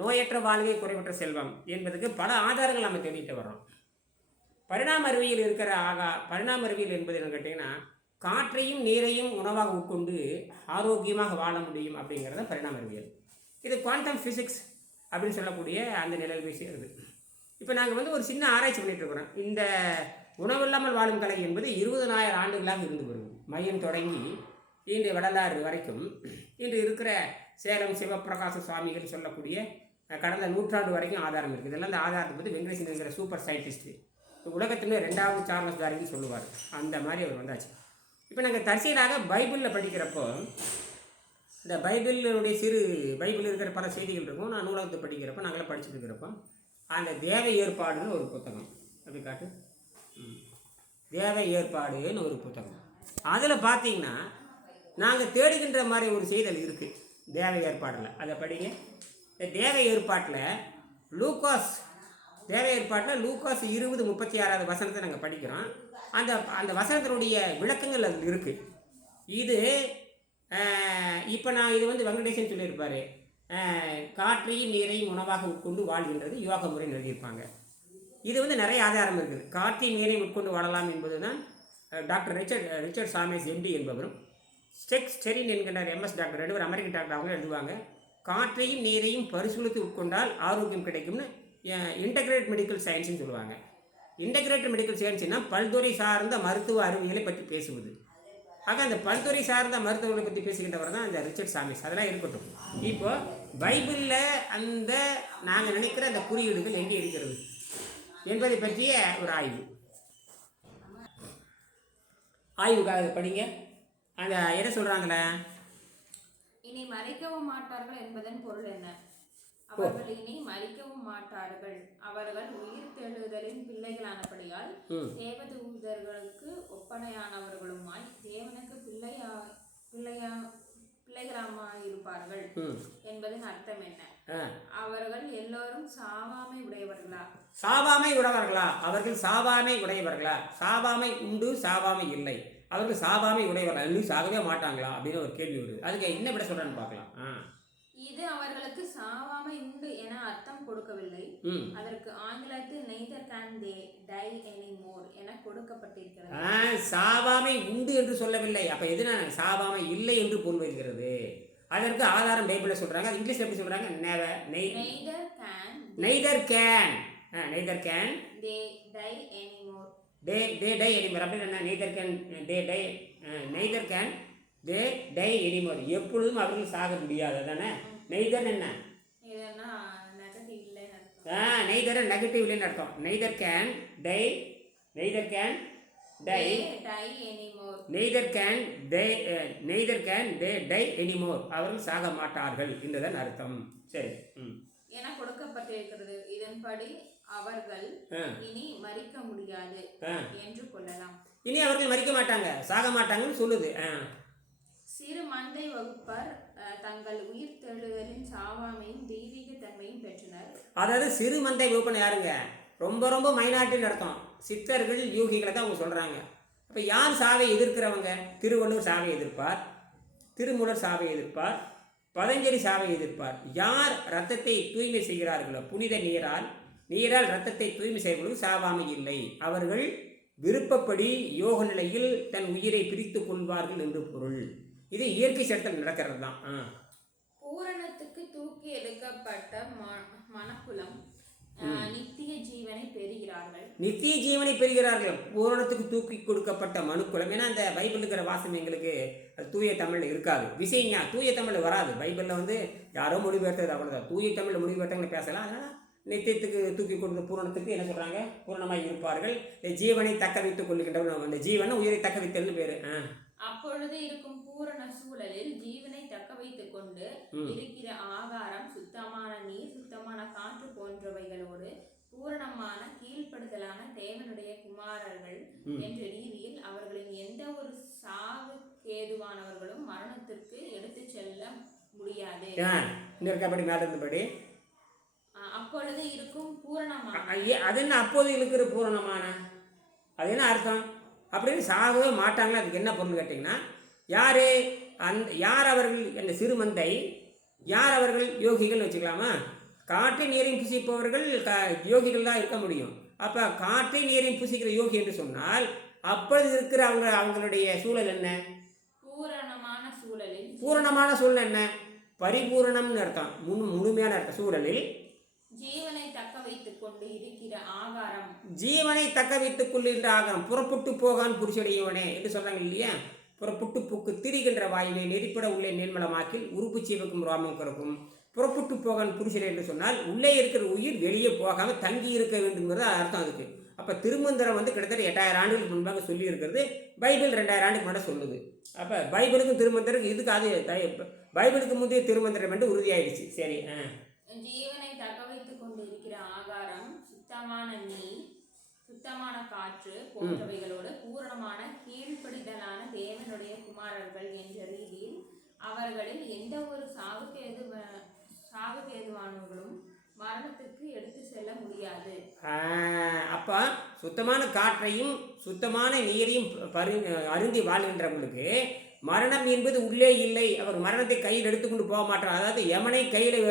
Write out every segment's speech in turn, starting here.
நோயற்ற வாழ்வே குறைவற்ற செல்வம் என்பதுக்கு பல ஆதாரங்கள் நம்ம தேடிட்டு வர்றோம். பரிணாம அறிவியல் இருக்கிற ஆகா பரிணாம அறிவியல் என்பது என்னன்னு கேட்டிங்கன்னா காற்றையும் நீரையும் உணவாக உட்கொண்டு ஆரோக்கியமாக வாழ முடியும் அப்படிங்கிறத பரிணாம அறிவியல் இது குவாண்டம் ஃபிசிக்ஸ் அப்படின்னு சொல்லக்கூடிய அந்த நிலையில் போய் சேருது இப்போ நாங்கள் வந்து ஒரு சின்ன ஆராய்ச்சி பண்ணிட்டு இருக்கிறோம். இந்த உணவில்லாமல் வாழும் கலை என்பது இருபதனாயிரம் ஆண்டுகளாக இருந்து வருது. மையம் தொடங்கி இன்று வடலாறு வரைக்கும் இன்று இருக்கிற சேலம் சிவப்பிரகாச சுவாமிகள் சொல்லக்கூடிய கடந்த நூற்றாண்டு வரைக்கும் ஆதாரம் இருக்குது இதெல்லாம் அந்த ஆதாரத்தை பற்றி வெங்கடேசன் சூப்பர் சயின்டிஸ்ட்டு உலகத்திலே ரெண்டாவது சார்லஸ் டார்வின் சொல்லுவார். அந்த மாதிரி அவர் வந்தாச்சு. இப்போ நாங்கள் தரிசீலாக பைபிளில் படிக்கிறப்போ இந்த பைபிளுடைய சிறு பைபிள் இருக்கிற பல செய்திகள் இருக்கும். நான் நூலகத்தை படிக்கிறப்போ நாங்களாம் படிச்சுட்டு இருக்கிறப்போ அந்த தேவ ஏற்பாடுன்னு ஒரு புத்தகம். அப்படி காட்டு. ம். தேவ ஏற்பாடுன்னு ஒரு புத்தகம். அதில் பார்த்தீங்கன்னா நாங்கள் தேடுகின்ற மாதிரி ஒரு செய்தல் இருக்குது தேவ ஏற்பாடில். அதை படிங்க. இந்த தேவ ஏற்பாட்டில் லூக்கோஸ் தேவ ஏற்பாட்டில் லூக்கோஸ் இருபது முப்பத்தி ஆறாவது வசனத்தை நாங்கள் படிக்கிறோம். அந்த அந்த வசனத்தினுடைய விளக்கங்கள் அதில் இருக்குது இது இப்போ நான் இது வந்து வெங்கடேசன் சொல்லியிருப்பார். காற்றையும் நீரையும் உணவாக உட்கொண்டு வாழ்கின்றது யோக முறை எழுதியிருப்பாங்க. இது வந்து நிறைய ஆதாரம் இருக்குது. காற்றையும் நீரையும் உட்கொண்டு வாழலாம் என்பது தான் டாக்டர் ரிச்சர்ட் ரிச்சர்ட் சாமேஸ் எம்டி என்பவரும் ஸ்டெக் ஸ்டெரின் என்கின்ற எம்எஸ் டாக்டர் ரெண்டு பேர் அமெரிக்கன் டாக்டர் அவங்க எழுதுவாங்க. காற்றையும் நீரையும் பரிசுலித்து உட்கொண்டால் ஆரோக்கியம் கிடைக்கும்னு இன்டகிரேட் மெடிக்கல் சயின்ஸ்னு சொல்லுவாங்க. இன்டகிரேட்டட் மெடிக்கல் சயின்ஸ்னா பல்துறை சார்ந்த மருத்துவ அறிவியலை பற்றி பேசுவது. ஆக அந்த பல்துறை சார்ந்த மருத்துவங்களை பற்றி பேசுகின்றவர் தான் அந்த ரிச்சர்ட் சாமிஸ் அதெல்லாம் இருக்கட்டும். இப்போ பைபிளில் அந்த நாங்கள் நினைக்கிற அந்த குறியீடுகள் எங்கே இருக்கிறது என்பதை பற்றிய ஒரு ஆய்வு. ஆய்வுக்காக படிங்க. அந்த என்ன சொல்கிறாங்களே இனி மறைக்கவும் மாட்டார்கள் என்பதன் பொருள் என்ன? அவர்கள் இனி மறிக்கவும் மாட்டார்கள். அவர்கள் உயிர் தெழுதலின் பிள்ளைகளானபடியால் தேவதூதர்களுக்கு ஒப்பனையானவர்களுமாய் தேவனுக்கு பிள்ளையா பிள்ளையா பிள்ளைகளாமாயிருப்பார்கள் என்பதன் அர்த்தம் என்ன? அவர்கள் எல்லோரும் சாவாமை உடையவர்களா? சாவாமை உடையவர்களா? அவர்கள் சாவாமை உடையவர்களா? சாவாமை உண்டு சாவாமை இல்லை. அவர்கள் சாவாமை உடையவர்களா இன்னும் சாகவே மாட்டாங்களா? அப்படின்னு ஒரு கேள்வி வருது. அதுக்கு என்ன விட சொல்கிறேன்னு பார்க்கலாம். இது அவர்களுக்கு சாவாமை உண்டு என அர்த்தம் கொடுக்கவில்லை. அதற்கு ஆங்கிலத்தில் neither can they die any more என கொடுக்கப்பட்டிருக்கிறது. சாவாமை உண்டு என்று சொல்லவில்லை. அப்போ எதுனா சாவாமை இல்லை என்று பொருள் வருகிறது அதற்கு ஆதாரம் பைபிளில் சொல்கிறாங்க அது இங்கிலீஷ் எப்படி சொல்கிறாங்க நெவ நெய் neither can neither can neither can they die any more they they die anymore அப்படின்னு என்ன neither can they die neither can they die anymore எப்பொழுதும் அவர்கள் சாக முடியாது தானே நெய்தர் என்ன ஆ நெய்தர் நெகட்டிவ் இல்லைன்னு அர்த்தம். Neither can die neither can die die any more neither can they neither can they die anymore அவர்கள் சாக மாட்டார்கள் என்றுதான் அர்த்தம். சரி. ம். என கொடுக்கப்பட்டிருக்கிறது. இதன்படி அவர்கள் இனி மறிக்க முடியாது என்று கொள்ளலாம். இனி அவர்கள் மறிக்க மாட்டாங்க சாக மாட்டாங்கன்னு சொல்லுது. சிறு மந்தை வகுப்பர் தங்கள் உயிர் தெழுதலின் சாவாமையும் தெய்வீக தன்மையும் பெற்றனர். அதாவது சிறு மந்தை வகுப்புன்னு யாருங்க? ரொம்ப ரொம்ப மைனாரிட்டின்னு அர்த்தம். சித்தர்கள் யூகிகளை தான் அவங்க சொல்கிறாங்க அப்போ யார் சாவை எதிர்க்கிறவங்க? திருவள்ளுவர் சாவை எதிர்ப்பார் திருமூலர் சாவை எதிர்ப்பார் பதஞ்சலி சாவை எதிர்ப்பார். யார் ரத்தத்தை தூய்மை செய்கிறார்களோ புனித நீரால் நீரால் ரத்தத்தை தூய்மை செய்வர்களும் சாவாமை இல்லை. அவர்கள் விருப்பப்படி யோக நிலையில் தன் உயிரை பிரித்து கொள்வார்கள் என்று பொருள். இது இயற்கை சட்டத்தில் நடக்கிறது தான் பூரணத்துக்கு தூக்கி எடுக்கப்பட்ட மனக்குலம் நித்திய ஜீவனை பெறுகிறார்கள். நித்திய ஜீவனை பெறுகிறார்கள். பூரணத்துக்கு தூக்கி கொடுக்கப்பட்ட மனுக்குலம். ஏன்னா அந்த பைபிள் இருக்கிற வாசம் எங்களுக்கு அது தூய தமிழில் இருக்காது. விஷயங்க தூய தமிழில் வராது. பைபிளில் வந்து யாரோ மொழிபெயர்த்தது அவ்வளோதான் தூய தமிழில் மொழிபெயர்த்தவங்க பேசலாம். அதனால் நித்தியத்துக்கு தூக்கி கொடுத்த பூரணத்துக்கு என்ன சொல்கிறாங்க பூரணமாக இருப்பார்கள். இந்த ஜீவனை தக்க வைத்துக் கொள்கின்றவர்கள் அந்த ஜீவனை உயிரை தக்க வைத்தல்னு பேர். அப்பொழுது இருக்கும் பூரண சூழலில் ஜீவனை தக்க வைத்துக் கொண்டு. இருக்கிற ஆகாரம் சுத்தமான நீர் சுத்தமான காற்று போன்றவைகளோடு பூரணமான கீழ்ப்படுதலான தேவனுடைய குமாரர்கள். என்ற ரீதியில் அவர்களின் எந்த ஒரு சாவு கேதுவானவர்களும் மரணத்திற்கு எடுத்துச் செல்ல முடியாது. ஆ இன்னும் இருக்கபடி மேலே இருந்தபடி அஹ் அப்பொழுது இருக்கும் பூரணமான அது என்ன அப்போது இருக்கிற பூரணமான? அது என்ன அர்த்தம்? அப்படின்னு சாகவே மாட்டாங்களா? அதுக்கு என்ன பொருள் கேட்டிங்கன்னா யார் அந்த யார் அவர்கள் அந்த சிறுமந்தை யார் அவர்கள் யோகிகள் வச்சுக்கலாமா? காற்றை நீரையும் புசிப்பவர்கள் க யோகிகள் தான் இருக்க முடியும். அப்போ காற்றை நீரையும் புசிக்கிற யோகி என்று சொன்னால் அப்பொழுது இருக்கிற அவங்க அவங்களுடைய சூழல் என்ன? பூரணமான சூழலில் பூரணமான சூழல் என்ன? பரிபூரணம்னு அர்த்தம். முழு முழுமையான அர்த்தம். சூழலில் ஜீவனை தக்க வைத்துக் கொண்டு இருக்கிற ஆகாரம். ஜீவனை தக்க வைத்துக் கொள்கின்ற ஆகாரம். புறப்பட்டு போகான் புருஷடையவனே என்று சொல்றாங்க இல்லையா? புறப்பட்டு போக்கு திரிகின்ற வாயுவை நெறிப்பட உள்ளே நேர்மலமாக்கில் உறுப்பு சீவக்கும் ரோமம் கறக்கும் புறப்பட்டு போகான் புருஷன் என்று சொன்னால் உள்ளே இருக்கிற உயிர் வெளியே போகாம தங்கி இருக்க வேண்டுங்கிறது அர்த்தம் அதுக்கு. அப்போ திருமந்திரம் வந்து கிட்டத்தட்ட எட்டாயிரம் ஆண்டுகளுக்கு முன்பாக சொல்லியிருக்கிறது. பைபிள் ரெண்டாயிரம் ஆண்டுக்கு முன்னாடி சொல்லுது. அப்போ பைபிளுக்கும் திருமந்திரம் இதுக்கு அது பைபிளுக்கு முந்தைய திருமந்திரம் என்று உறுதியாயிடுச்சு. சரி ஆ. ஜீவனை தக்க வைத்துக் கொண்டிருக்கிற ஆகாரம் சுத்தமான நீர் சுத்தமான காற்று போன்றவைகளோடு பூரணமான கீழ்ப்படிதலான தேவனுடைய குமாரர்கள் என்ற ரீதியில் அவர்களில் எந்த ஒரு சாவுக்கேது சாவுக்கேதுவானவர்களும் மரணத்துக்கு எடுத்து செல்ல முடியாது. அப்போ சுத்தமான காற்றையும் சுத்தமான நீரையும் பரு அருந்தி வாழ்கின்றவங்களுக்கு மரணம் என்பது உள்ளே இல்லை. அவர் மரணத்தை கையில் எடுத்துக்கொண்டு போக மாட்டார். அதாவது யமனை கையில்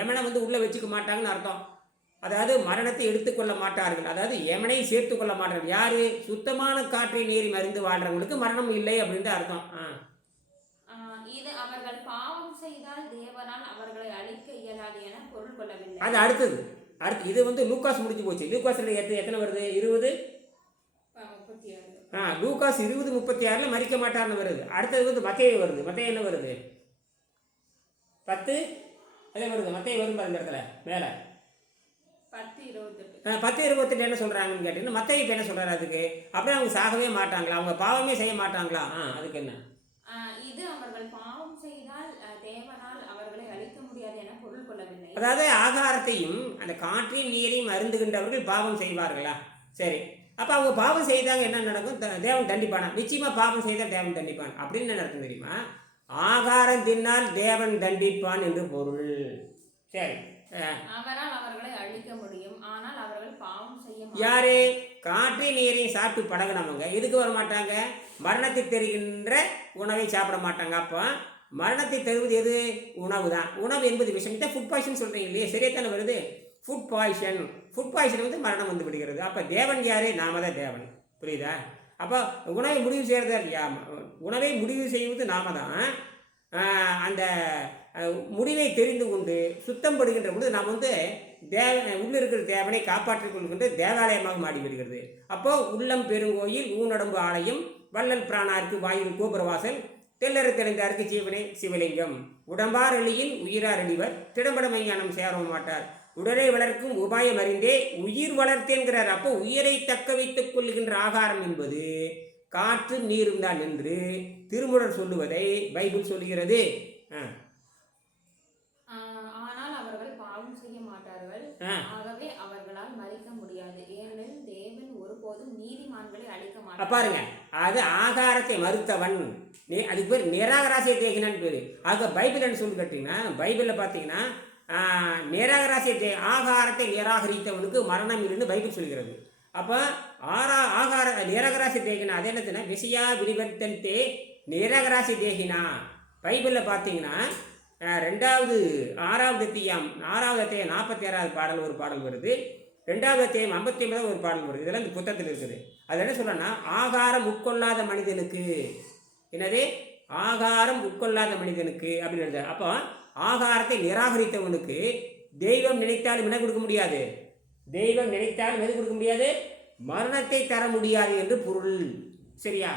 யமனை வந்து உள்ளே வச்சுக்க மாட்டாங்கன்னு அர்த்தம். அதாவது மரணத்தை எடுத்துக்கொள்ள மாட்டார்கள். அதாவது யமனை சேர்த்து கொள்ள மாட்டார்கள். யாரு? சுத்தமான காற்றை நீரையும் அருந்து வாழ்றவங்களுக்கு மரணம் இல்லை அப்படின்னு அர்த்தம். ஆ. இது அவர்கள் பாவம் செய்தால் தேவனால் அவர்களை அழிக்க இயலாது என பொருள் கொள்ளவில்லை. அது அடுத்தது. அடுத்து இது வந்து லூக்காஸ் முடிஞ்சு போச்சு. எத்தனை எத்தனை வருது? இருபது ப- முப்பத்தி ஆறு ஆ லூகாஸ் இருபது முப்பத்தி ஆறில் மறிக்க மாட்டார்னு வருது. அடுத்தது வந்து மத்தேயு வருது. மத்தேயு என்ன வருது? பத்து? அதே வருது. மத்தேயு வரும் பாருங்க இடத்துல மேலே. பத்து இருபத்தெட்டு. என்ன சொல்கிறாங்கன்னு கேட்டீங்கன்னா மத்தேயு என்ன சொல்கிறாரு அதுக்கு? அப்படியே அவங்க சாகவே மாட்டாங்களா? அவங்க பாவமே செய்ய மாட்டாங்களா? ஆ அதுக்கு என்ன? இது அவர்கள் பாவம் செய்தால் தேவனால் அவர்களை அழிக்க முடியாது என பொருள் கொள்ளவில்லை. அதாவது ஆகாரத்தையும் அந்த காற்றையும் நீரையும் அருந்துகின்றவர்கள் பாவம் செய்வார்களா? சரி. அப்போ அவங்க பாவம் செய்தாங்க என்ன நடக்கும்? தேவன் தண்டிப்பானா? நிச்சயமாக பாவம் செய்தால் தேவன் தண்டிப்பான். அப்படின்னு என்ன நடக்கும் தெரியுமா? ஆகாரம் தின்னால் தேவன் தண்டிப்பான் என்று பொருள். சரி. அவரால் அவர்களை அழிக்க முடியும். ஆனால் அவர்கள் பாவம் செய்ய யாரு? காற்றை நீரையும் சாப்பிட்டு பழகினவங்க. எதுக்கு வர மாட்டாங்க மரணத்தை தெரிகின்ற உணவை சாப்பிட மாட்டாங்க. அப்போ மரணத்தை தருவது எது? உணவு தான் உணவு என்பது விஷயம் தான் ஃபுட் பாய்சன் சொல்கிறீங்க இல்லையா? சரியா தானே வருது? ஃபுட் பாய்சன் ஃபுட் பாய்சன் வந்து மரணம் வந்து விடுகிறது. அப்போ தேவன் யார்? நாம தான் தேவன். புரியுதா? அப்போ உணவை முடிவு செய்கிறது உணவை முடிவு செய்வது நாம தான். அந்த முடிவை தெரிந்து கொண்டு சுத்தம் படுகின்ற பொழுது நாம் வந்து தேவ உள்ள இருக்கிற தேவனை காப்பாற்றிக் கொள்கின்ற தேவாலயமாக மாறி வருகிறது அப்போ உள்ளம் பெருங்கோயில் ஊனடம்பு ஆலயம் வள்ளல் பிராணாருக்கு வாயில் கோபுரவாசல் தெல்லற தெளிந்தாருக்கு ஜீவனை சிவலிங்கம். உடம்பார் எளியின் உயிரார் திடம்பட மைஞானம் சேரவும் மாட்டார். உடலை வளர்க்கும் உபாயம் அறிந்தே உயிர் வளர்த்தேன்கிறார். அப்போ உயிரை தக்க வைத்துக் கொள்கின்ற ஆகாரம் என்பது காற்று நீரும் தான் என்று திருமுறர் சொல்லுவதை பைபிள் சொல்லுகிறது. ஆனால் அவர்கள் பாவம் செய்ய மாட்டார்கள். ஆகவே அவர்களால் மறிக்க முடியாது. ஏனெனில் தேவன் ஒருபோதும் நீதிமான்களை அழிக்க மாட்டார். பாருங்க. அது ஆகாரத்தை மறுத்தவன். அதுக்கு பேர் நிராகராசிய தேகினான்னு பேர். ஆக பைபிள் என்ன சொல்லி கேட்டீங்கன்னா பைபிளில் பார்த்தீங்கன்னா ஆஹ், தே ஆகாரத்தை நிராகரித்தவனுக்கு மரணம் இல்லைன்னு பைபிள் சொல்கிறது. அப்போ ஆறா ஆகார நிராகராசி தேகினா அது என்னதுன்னா விஷயா விரிவர்த்தன்தே நிராகராசி தேகினா. பைபிளில் பார்த்தீங்கன்னா ரெண்டாவது ஆறாவது தீயம் ஆறாவது அத்தியாயம் நாற்பத்தி ஆறாவது பாடல் ஒரு பாடல் வருது. ரெண்டாவது அத்தியாயம் ஐம்பத்தி ஒன்பதாவது ஒரு பாடல் வருது. இதெல்லாம் இந்த புத்தகத்தில் இருக்குது. அது என்ன சொல்றேன்னா ஆகாரம் உட்கொள்ளாத மனிதனுக்கு. என்னது? ஆகாரம் உட்கொள்ளாத மனிதனுக்கு அப்படின்னு எழுது அப்போ ஆகாரத்தை நிராகரித்தவனுக்கு தெய்வம் நினைத்தாலும் என்ன கொடுக்க முடியாது? தெய்வம் நினைத்தாலும் எது கொடுக்க முடியாது? மரணத்தை தர முடியாது என்று பொருள். சரியா?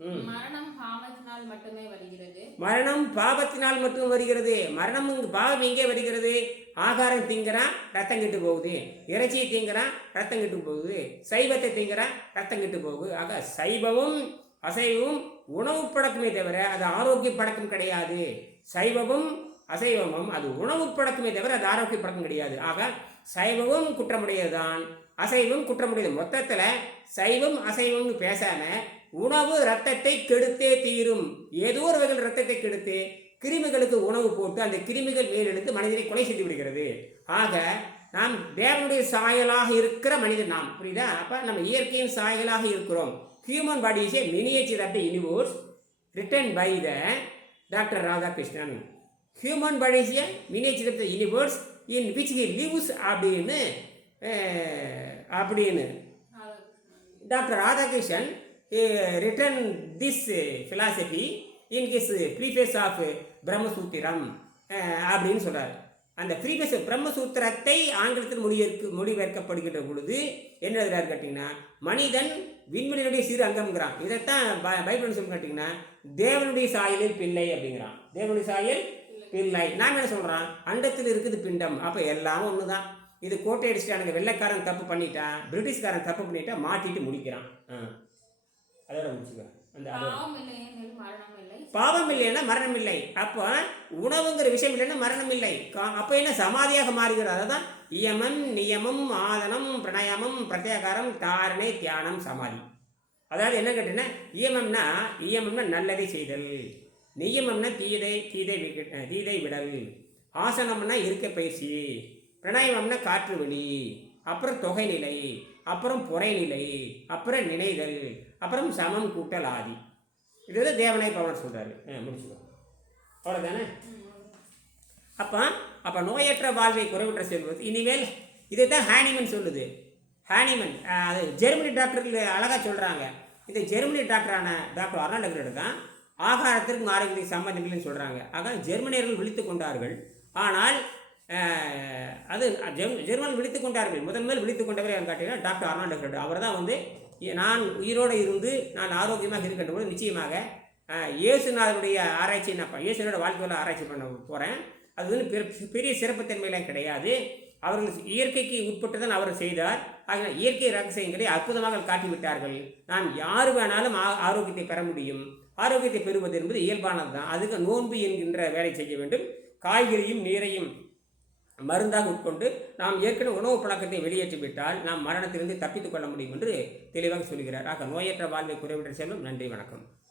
மரணம் பாவத்தினால் மட்டுமே வருகிறது. மரணம் பாவத்தினால் மட்டும் வருகிறது. மரணம் பாவம் எங்கே வருகிறது? ஆகாரம் திங்கிறான் ரத்தம் கெட்டு போகுது. இறைச்சியை திங்கிறான் ரத்தம் கெட்டு போகுது. சைவத்தை திங்கிறான் ரத்தம் கெட்டு போகுது. ஆக சைவமும் அசைவமும் உணவு பழக்கமே தவிர அது ஆரோக்கிய பழக்கம் கிடையாது. சைவமும் அசைவமும் அது உணவு பழக்கமே தவிர அது ஆரோக்கிய பழக்கம் கிடையாது. ஆக சைவமும் குற்றமுடையதுதான். அசைவம் குற்றமுடையது. மொத்தத்தில் சைவம் அசைவம்னு பேசாமல் உணவு ரத்தத்தை கெடுத்தே தீரும். ஏதோ ஒரு வகையில் ரத்தத்தை கெடுத்து கிருமிகளுக்கு உணவு போட்டு அந்த கிருமிகள் மேலெடுத்து மனிதனை கொலை செய்து விடுகிறது. ஆக நாம் தேவனுடைய சாயலாக இருக்கிற மனிதன் நாம். புரியுதா? அப்போ நம்ம இயற்கையின் சாயலாக இருக்கிறோம். human body is a miniature of the universe written by the doctor Radhakrishnan human body is a miniature of the universe in which he lives அப்படின்னு அஹ், அப்படின்னு doctor Radhakrishnan written this philosophy in his preface of Brahmasutra அஹ், அப்படின்னு சொல்றாரு அந்த previous பிரம்மசூத்திரத்தை ஆங்கிலத்தில் மொழிபெயர்க்கு மொழிபெயர்க்கப்படுகின்ற பொழுது என்ன எழுதுறாரு கேட்டிங்கன்னா மனிதன் விண்வெளியினுடைய சிறு அங்கம்ங்கிறான். இதைத்தான் ப- பைபிள் சொல்லி கேட்டிங்கன்னா தேவனுடைய சாயலில் பிள்ளை அப்படிங்கிறான். தேவனுடைய சாயல் பிள்ளை. நாங்கள் என்ன சொல்கிறோம் அண்டத்தில் இருக்குது பிண்டம். அப்போ எல்லாமும் ஒன்று தான் இது கோட்டை அடிச்சுட்டானுங்க வெள்ளைக்காரன் தப்பு பண்ணிட்டான் பிரிட்டிஷ்காரன் தப்பு பண்ணிட்டா மாட்டிட்டு முடிக்கிறான். ஆ. அதோட முடிச்சுக்கிறேன் அந்த பாவம் இல்லைன்னா மரணம் இல்லை அப்போ உணவுங்கிற விஷயம் இல்லைன்னா மரணம் இல்லை அப்போ என்ன சமாதியாக மாறுகிறது அதுதான் இயமம் நியமம் ஆதனம் பிரணயமம் பிரத்யாகாரம் தாரணை தியானம் சமாதி. அதாவது என்ன கேட்டீங்கன்னா இயமம்னா இயமம்னா நல்லதை செய்தல். நியமம்னா தீதை தீதை தீதை விடல். ஆசனம்னா இருக்க பயிற்சி. பிரணயமம்னா காற்று வெளி அப்புறம் தொகைநிலை. அப்புறம் புறைநிலை அப்புறம் நினைதல். அப்புறம் சமம் கூட்டல் ஆதி. இது வந்து தேவனை பவன் சொல்கிறாரு முடிச்சுக்கோ. அவ்வளோதானே அப்போ அப்போ நோயற்ற வாழ்வை குறைவற்ற செல்வது இனிமேல் இதை தான் ஹேனிமன் சொல்லுது. ஹேனிமன் அது ஜெர்மனி டாக்டர்கள் அழகாக சொல்கிறாங்க இந்த ஜெர்மனி டாக்டரான டாக்டர் அர்னால்டு தான் ஆகாரத்திற்கும் ஆரோக்கியத்துக்கு சம்மந்தம் இல்லைன்னு சொல்கிறாங்க ஆக ஜெர்மனியர்கள் விழித்து கொண்டார்கள். ஆனால் அது ஜெர்மன் விழித்து கொண்டார்கள். முதன் விழித்து கொண்டவர் யாருன்னு கேட்டீங்கன்னா டாக்டர் அர்னால்டு அவர் தான் வந்து நான் உயிரோடு இருந்து நான் ஆரோக்கியமாக இருக்கின்ற போது நிச்சயமாக அஹ், இயேசுநாதனுடைய ஆராய்ச்சி நான் இயேசுனோட வாழ்க்கையில் ஆராய்ச்சி பண்ண போகிறேன் அது வந்து பெரு- பெரிய சிறப்புத்தன்மையெல்லாம் கிடையாது. அவர்கள் இயற்கைக்கு உட்பட்டு தான் அவர் செய்தார். ஆக இயற்கை ரகசியங்களை அற்புதமாக காட்டிவிட்டார்கள். நாம் யார் வேணாலும் ஆ- ஆரோக்கியத்தை பெற முடியும். ஆரோக்கியத்தை பெறுவது என்பது இயல்பானது தான் அதுக்கு நோன்பு என்கின்ற வேலை செய்ய வேண்டும். காய்கறியும் நீரையும் மருந்தாக உட்கொண்டு நாம் ஏற்கனவே உணவு பழக்கத்தை வெளியேற்றிவிட்டால் நாம் மரணத்திலிருந்து தப்பித்துக் கொள்ள முடியும் என்று தெளிவாக சொல்கிறார். ஆக நோயற்ற வாழ்வை குறைவிட்ட செல்லும். நன்றி வணக்கம்.